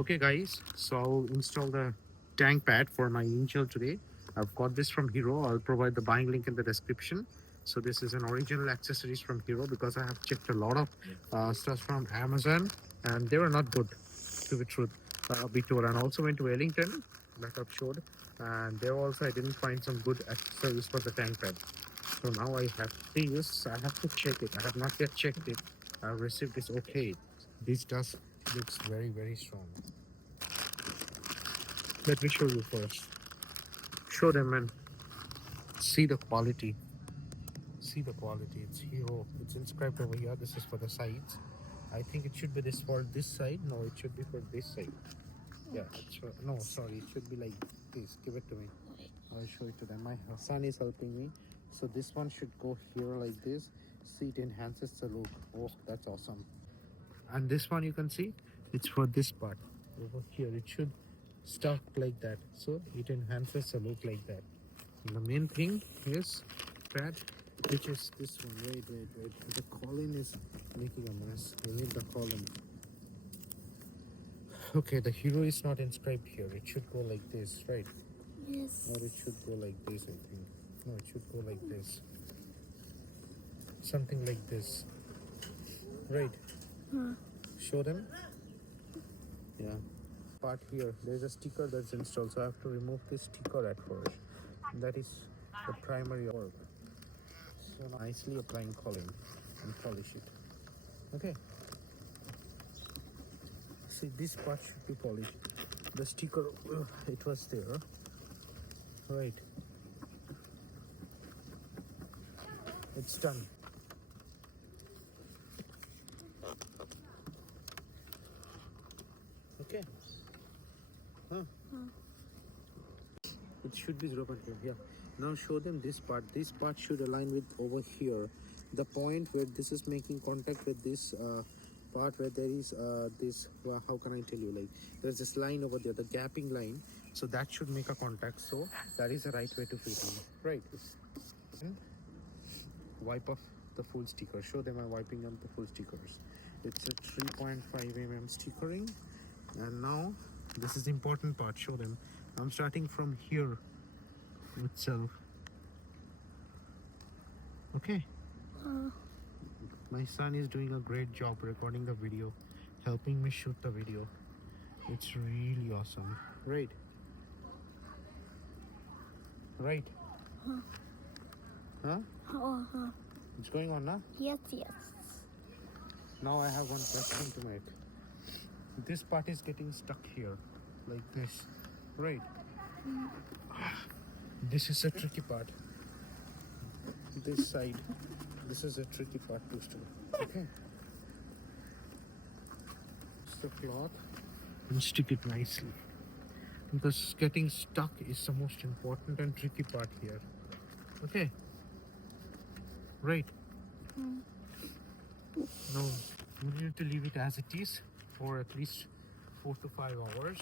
Okay guys, so I'll install the tank pad for my initial today. I've got this from Hero. I'll provide the buying link in the description. So this is an original accessories from Hero because I have checked a lot of stuff from Amazon and they were not good, to be truth, be told. And also went to Wellington, like I've showed, and there also I didn't find some good accessories for the tank pad. So now I have these. I have to check it. I have not yet checked it. I received this okay. This does looks very strong. Let me show you first. Show them and see the quality. See the quality. It's Hero. It's inscribed over here. This is for the sides. I think it should be this for this side. No, it should be for this side. Yeah. No, sorry. It should be like this. Give it to me. I'll show it to them. My son is helping me. So this one should go here like this. See, it enhances the look. Oh, that's awesome. And this one you can see, it's for this part over here. It should stuck like that, so it enhances the look like that. And the main thing is pad, which is this one. Wait, the column is making a mess. We need the column. Okay, the Hero is not inscribed here. It should go like this, right? Yes. Or it should go like this, I think. No, it should go like this, something like this, right? Show them. Yeah, part here there's a sticker that's installed, so I have to remove this sticker at first. That is the primary work. So now nicely applying color and polish it. Okay, see, this part should be polished. The sticker, it was there, right? It's done. Okay. Huh. It should be 0.5. Yeah. Now show them this part. This part should align with over here. The point where this is making contact with this part where there is this, how can I tell you, like there's this line over there, the gapping line. So that should make a contact. So that is the right way to fit in. Right. And wipe off the full sticker. Show them I'm wiping up the full stickers. It's a 3.5 mm stickering. And now this is the important part. Show them I'm starting from here itself. Okay. My son is doing a great job recording the video, helping me shoot the video. It's really awesome. Right. Huh? It's going on now. Yes. Now I have one question to make. This part is getting stuck here like this, right? This is a tricky part. This side, this is a tricky part to do. Okay, it's the cloth and stick it nicely, because getting stuck is the most important and tricky part here. Okay, right. Now you need to leave it as it is for at least 4 to 5 hours,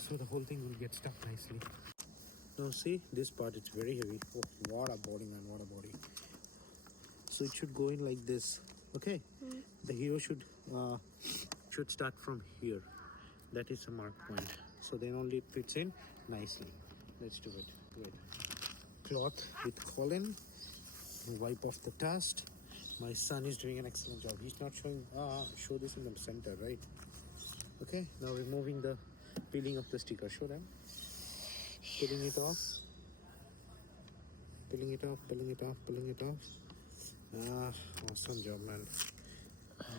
so the whole thing will get stuck nicely. Now see, this part, it's very heavy. Oh, what a body, man, what a body. So it should go in like this. Okay, the Hero should start from here. That is a mark point, so then only it fits in nicely. Let's do it. Wait. Cloth with column, wipe off the dust. My son is doing an excellent job. He's not showing show this in the center, right? Okay, now removing the peeling of the sticker. Show them. Peeling it off. Peeling it off. Awesome job, man.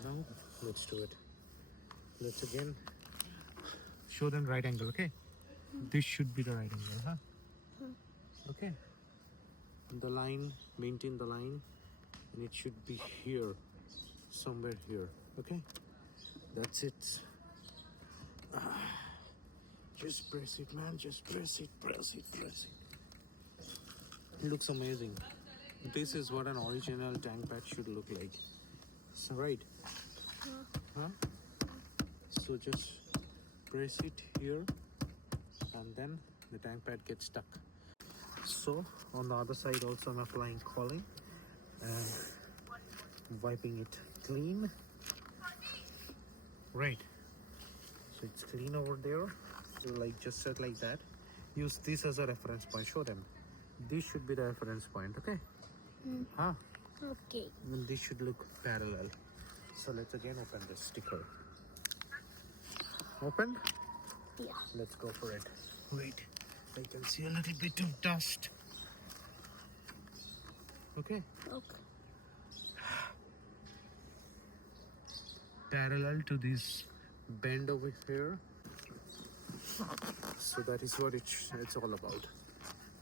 Now let's do it. Let's again show them right angle. Okay, this should be the right angle, huh? Okay, the line, maintain the line, and it should be here, somewhere here. Okay, that's it. Just press it, man. Just press it. It looks amazing. This is what an original tank pad should look like. So, right? Huh? So just press it here, and then the tank pad gets stuck. So on the other side also I'm applying cooling and wiping it clean. Right. So it's clean over there. So like just set like that. Use this as a reference point. Show them. This should be the reference point. Okay. Huh? Okay. And this should look parallel. So let's again open this sticker. Open. Yeah. Let's go for it. Wait, I can see a little bit of dust. Okay. Okay. Parallel to this bend over here. So that is what it's all about.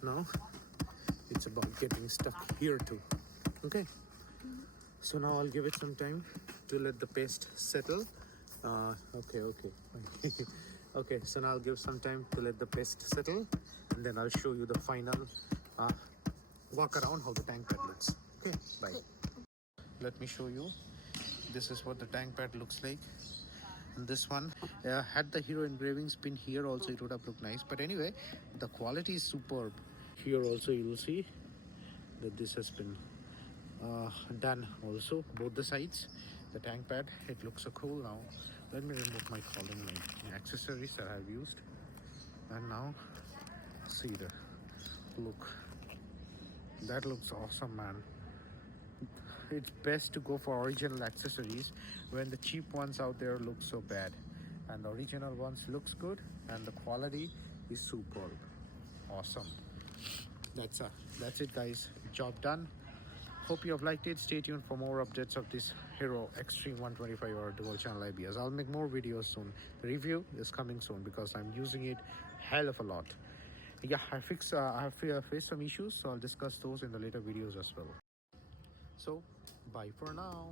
Now it's about getting stuck here too. Okay. So now I'll give it some time to let the paste settle. Okay. Okay, so now I'll give some time to let the paste settle, and then I'll show you the final walk around how the tank pad looks. Okay, bye. Let me show you. This is what the tank pad looks like. And this one, had the hero engravings been here also, it would have looked nice. But anyway, the quality is superb. Here also you will see that this has been done also, both the sides. The tank pad, it looks so cool. Now let me remove my column, my accessories that I've used. And now see the look. That looks awesome, man. It's best to go for original accessories when the cheap ones out there look so bad, and the original ones looks good and the quality is superb. Awesome. That's it, guys. Job done. Hope you have liked it. Stay tuned for more updates of this Hero Extreme 125 dual channel IBS. I'll make more videos soon. The review is coming soon because I'm using it hell of a lot. Yeah, I have faced some issues, so I'll discuss those in the later videos as well. So bye for now.